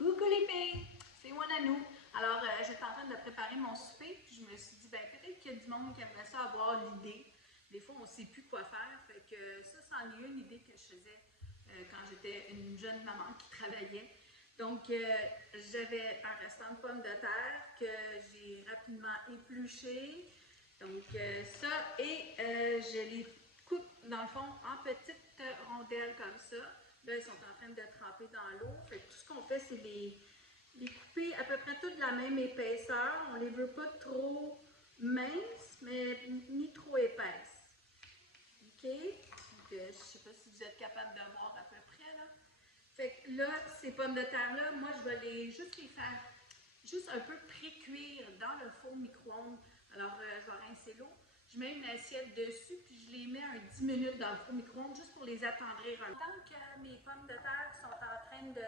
Coucou les filles, c'est Wananou. Alors, j'étais en train de préparer mon souper, puis je me suis dit, ben peut-être qu'il y a du monde qui aimerait ça avoir l'idée. Des fois, on ne sait plus quoi faire, fait que ça, c'en est une idée que je faisais quand j'étais une jeune maman qui travaillait. Donc, j'avais un restant de pommes de terre que j'ai rapidement épluché. Donc, ça, et je les coupe, dans le fond, en petites rondelles comme ça. Là, ils sont en train de tremper dans l'eau. Fait que tout ce qu'on fait, c'est les couper à peu près toutes de la même épaisseur. On ne les veut pas trop minces, mais ni trop épaisses. OK? Donc, je ne sais pas si vous êtes capable de voir à peu près, là. Fait que là, ces pommes de terre-là, moi, je vais juste les faire juste un peu pré-cuire dans le four micro-ondes. Alors, je vais rincer l'eau. Je mets une assiette dessus, puis je les mets un 10 minutes dans le four micro-ondes juste pour les attendrir un peu. Tant que mes pommes de terre sont en train de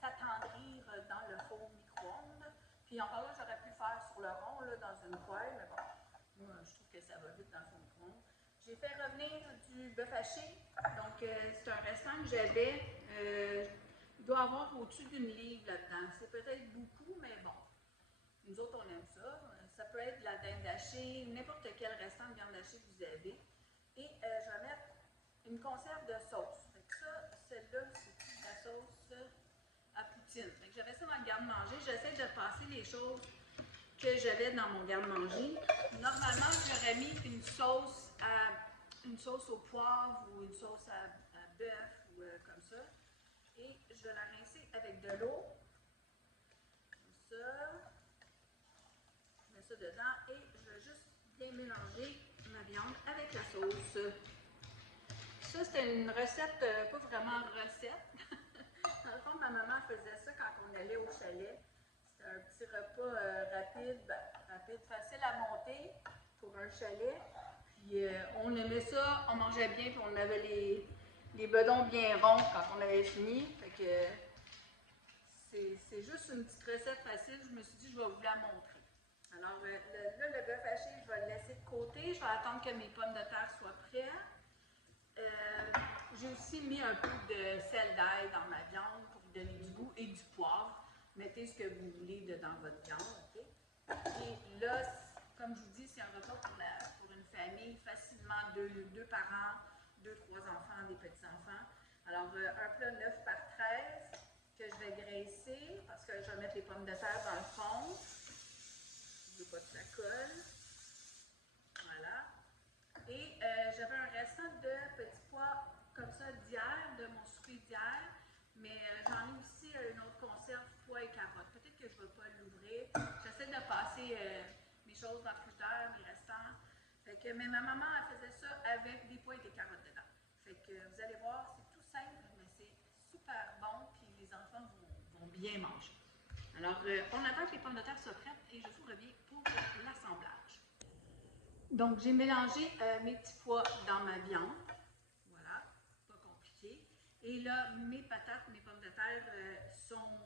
s'attendrir dans le four micro-ondes, puis encore là, j'aurais pu le faire sur le rond, là, dans une poêle, mais bon, moi, je trouve que ça va vite dans le four micro-ondes. J'ai fait revenir du bœuf haché, donc c'est un restant que j'avais. Il doit avoir au-dessus d'une livre là-dedans. C'est peut-être beaucoup, mais bon. Nous autres, on aime ça. Ça peut être de la dinde hachée, n'importe quel restant de viande hachée que vous avez. Et je vais mettre une conserve de sauce. Fait que ça, celle-là, c'est la sauce à poutine. Fait que j'avais ça dans le garde-manger. J'essaie de passer les choses que j'avais dans mon garde-manger. Normalement, j'aurais mis une sauce au poivre ou une sauce à bœuf ou comme ça. Et je vais la rincer avec de l'eau. Comme ça. Je mets ça dedans et je vais juste bien mélanger ma viande avec la sauce. Ça, c'était une recette, pas vraiment recette. Dans le fond, ma maman faisait ça quand on allait au chalet. C'était un petit repas rapide, facile à monter pour un chalet. Puis on aimait ça, on mangeait bien, puis on avait les bedons bien ronds quand on avait fini. Fait que c'est juste une petite recette facile. Je me suis dit, je vais vous la montrer. Alors là, le bœuf haché, je vais le laisser de côté. Je vais attendre que mes pommes de terre soient prêtes. J'ai aussi mis un peu de sel d'ail dans ma viande pour lui donner du goût et du poivre. Mettez ce que vous voulez dans votre viande, OK? Et là, comme je vous dis, c'est un repas pour une famille, facilement deux parents, trois enfants, des petits-enfants. Alors, un plat 9 par 13 que je vais graisser parce que je vais mettre les pommes de terre dans le fond. Je ne veux pas que ça colle. Voilà. Et j'avais un restant de petits pois comme ça d'hier, de mon souper d'hier. Mais j'en ai aussi une autre conserve, pois et carottes. Peut-être que je ne vais pas l'ouvrir. J'essaie de passer mes choses dans le frigidaire, mes restants. Fait que, mais ma maman, elle faisait ça avec des pois et des carottes dedans. Fait que vous allez voir, c'est tout simple, mais c'est super bon. Puis les enfants vont bien manger. Alors, on attend que les pommes de terre soient prêtes et je vous reviens pour l'assemblage. Donc, j'ai mélangé mes petits pois dans ma viande. Voilà, pas compliqué. Et là, mes patates, mes pommes de terre sont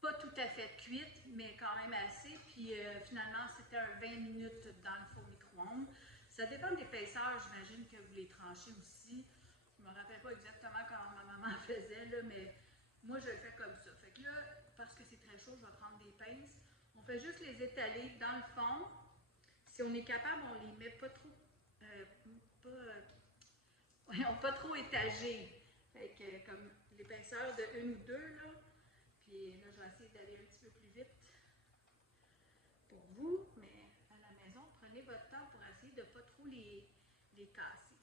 pas tout à fait cuites, mais quand même assez. Puis finalement, c'était un 20 minutes dans le four micro-ondes. Ça dépend de l'épaisseur, j'imagine que vous les tranchez aussi. Je ne me rappelle pas exactement comment ma maman faisait, là, mais moi, je le fais comme ça. Fait que là, parce que c'est très chaud, je vais prendre des pinces. On fait juste les étaler dans le fond. Si on est capable, on les met pas trop, pas trop étagés. Fait que comme l'épaisseur de une ou deux, là. Puis là, je vais essayer d'aller un petit peu plus vite pour vous, mais à la maison, prenez votre temps pour essayer de ne pas trop les casser.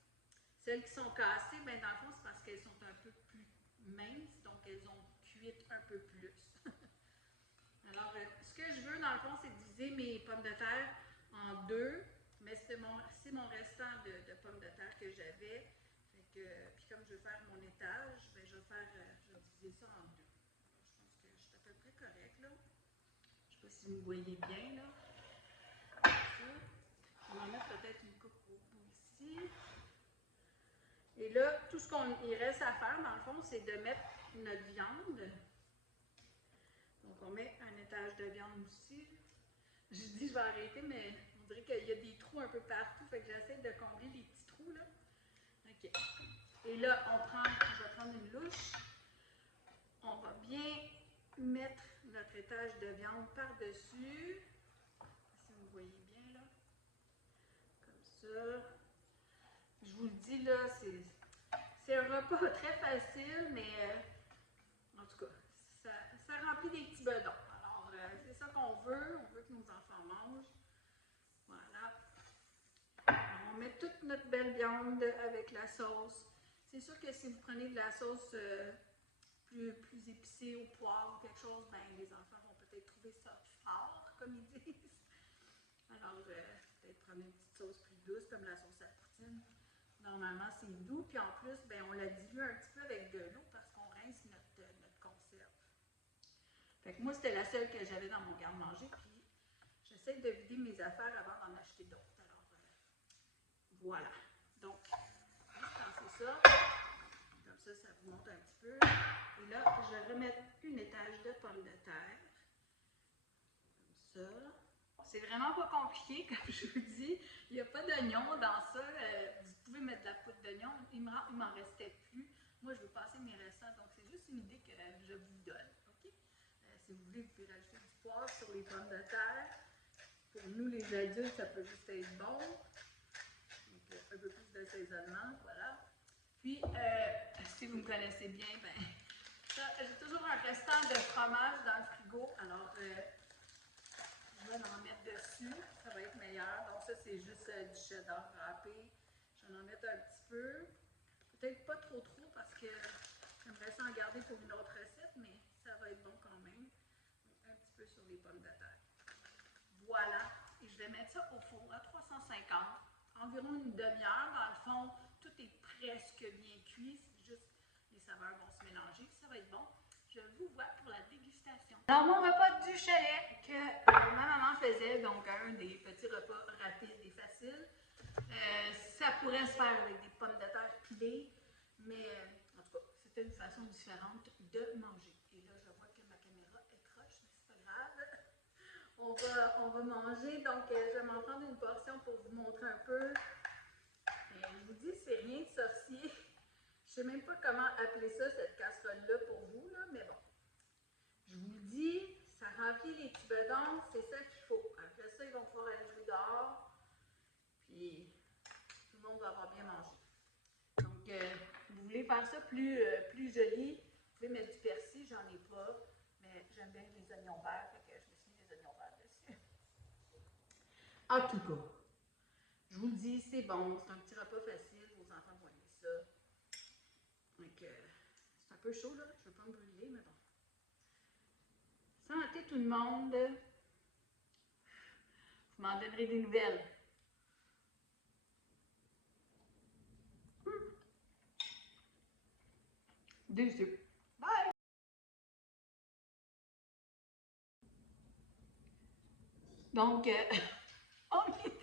Celles qui sont cassées, ben dans le fond, c'est parce qu'elles sont un peu plus minces, donc elles ont cuit un peu plus. Alors, ce que je veux, dans le fond, c'est diviser mes pommes de terre en deux, mais c'est mon restant de pommes de terre que j'avais. Puis comme je vais faire mon étage, ben, je vais diviser ça en deux. Alors, je pense que je suis à peu près correcte, là. Je ne sais pas si vous me voyez bien, là. Comme ça. Je vais en mettre peut-être une coupe au bout ici. Et là, tout ce qu'il reste à faire, dans le fond, c'est de mettre notre viande. Donc, on met un étage de viande aussi. Je dis je vais arrêter, mais on dirait qu'il y a des trous un peu partout. Fait que j'essaie de combler les petits trous, là. OK. Et là, je vais prendre une louche. On va bien mettre notre étage de viande par-dessus. Si vous voyez bien, là. Comme ça. Je vous le dis, là, c'est un repas très facile, mais en tout cas, ça remplit des petits bedons. Alors, c'est ça qu'on veut. On veut que nos enfants mangent. Voilà. Alors, on met toute notre belle viande avec la sauce. C'est sûr que si vous prenez de la sauce plus épicée au poivre ou quelque chose, ben les enfants vont peut-être trouver ça fort, comme ils disent. Alors, peut-être prendre une petite sauce plus douce, comme la sauce à la poutine. Normalement, c'est doux. Puis en plus, ben, on la dilue un petit peu avec de l'eau parce qu'on rince notre conserve. Fait que moi, c'était la seule que j'avais dans mon garde-manger. Puis j'essaie de vider mes affaires avant d'en acheter d'autres. Alors, voilà. Donc, distancez ça. Comme ça vous monte un petit peu. Et là, je vais remettre une étage de pommes de terre. Comme ça. C'est vraiment pas compliqué, comme je vous dis. Il n'y a pas d'oignon dans ça. Vous pouvez mettre de la poudre d'oignon. Il m'en restait plus. Moi, je veux passer mes restants. Donc, c'est juste une idée que je vous donne. OK? Si vous voulez, vous pouvez rajouter du poivre sur les pommes de terre. Pour nous, les adultes, ça peut juste être bon. Donc, un peu plus d'assaisonnement. Voilà. Puis, si vous me connaissez bien, ben, j'ai toujours un restant de fromage dans le frigo. Alors, je vais en mettre dessus, ça va être meilleur. Donc ça, c'est juste du cheddar râpé. Je vais en mettre un petit peu. Peut-être pas trop parce que j'aimerais ça en garder pour une autre recette, mais ça va être bon quand même. Donc, un petit peu sur les pommes de terre. Voilà. Et je vais mettre ça au four à 350. Environ une demi-heure. Dans le fond, tout est presque bien cuit. C'est juste les saveurs vont se mélanger. Ça va être bon. Je vous vois pour la dégustation. Alors, mon repas du chalet que ma maman faisait, donc un des petits repas rapides et faciles. Ça pourrait se faire avec des pommes de terre pilées, mais en tout cas, c'était une façon différente de manger. Et là, je vois que ma caméra est croche, mais c'est pas grave. On va manger, donc je vais m'en prendre une portion pour vous montrer un peu. Je vous dis, c'est rien de sorcier. Je ne sais même pas comment appeler ça, cette casserole-là pour vous, là, mais bon. Je vous le dis, ça remplit les petits bedons, c'est ça qu'il faut. Après ça, ils vont pouvoir aller jouer dehors, puis tout le monde va avoir bien mangé. Donc, vous voulez faire ça plus joli, vous pouvez mettre du persil, j'en ai pas, mais j'aime bien les oignons verts, fait que je me suis mis des oignons verts dessus. En tout cas, je vous le dis, c'est bon, c'est un petit repas facile, vos enfants vont aimer ça. Donc, c'est un peu chaud, là, je ne veux pas me brûler, mais bon. Santé tout le monde! Vous m'en donnerez des nouvelles. Délicieux. Bye! Donc, on est